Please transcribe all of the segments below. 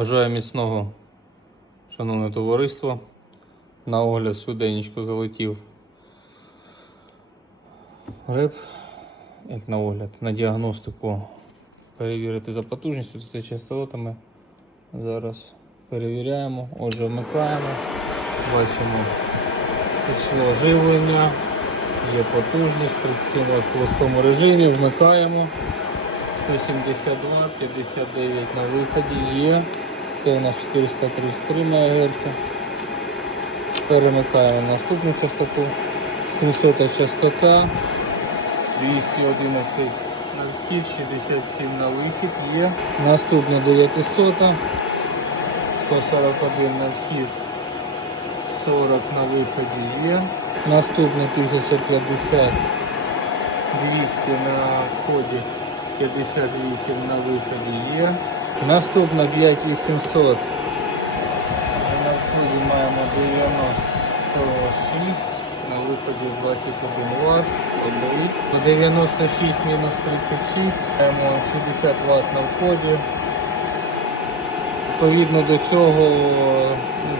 Бажаю міцного, шановне товариство. На огляд суденечко залетів реп, як на огляд, на діагностику перевірити за потужністю та частотами. Зараз перевіряємо, отже, вмикаємо, бачимо пішло живлення, є потужність, 37 Вт в плоскому режимі, вмикаємо. 172, 59 на виході є. Це у нас 433 МГц. Перемикаємо на наступну частоту. 700 частота. 211 на вхід, 67 на вихід є. Наступна 900. 141 на вхід, 40 на виході є. Наступна 1050. 200 на вході, 58 на виході є. Наступна 5800. На вході маємо 96, на виході 21 Вт. На 96 мінус 36, маємо 60 Вт на вході. Відповідно до цього ну,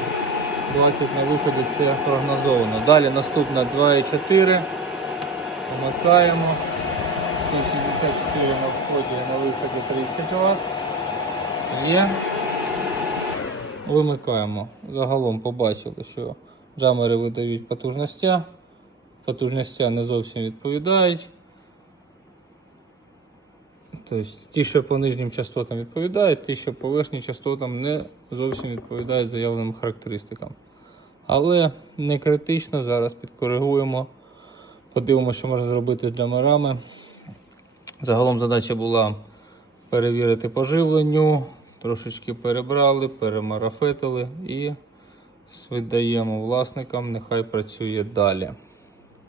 20 на виході це прогнозовано. Далі наступна 2,4. Вмикаємо. 164 на вході, на виході 30 Вт. Є. Вимикаємо. Загалом побачили, що джамери видають потужності. Потужності не зовсім відповідають. Тобто ті, що по нижнім частотам відповідають, ті, що по верхнім частотам не зовсім відповідають заявленим характеристикам. Але не критично, зараз підкоригуємо. Подивимося, що можна зробити з джамерами. Загалом задача була перевірити по живленню, трошечки перебрали, перемарафетили і віддаємо власникам, нехай працює далі.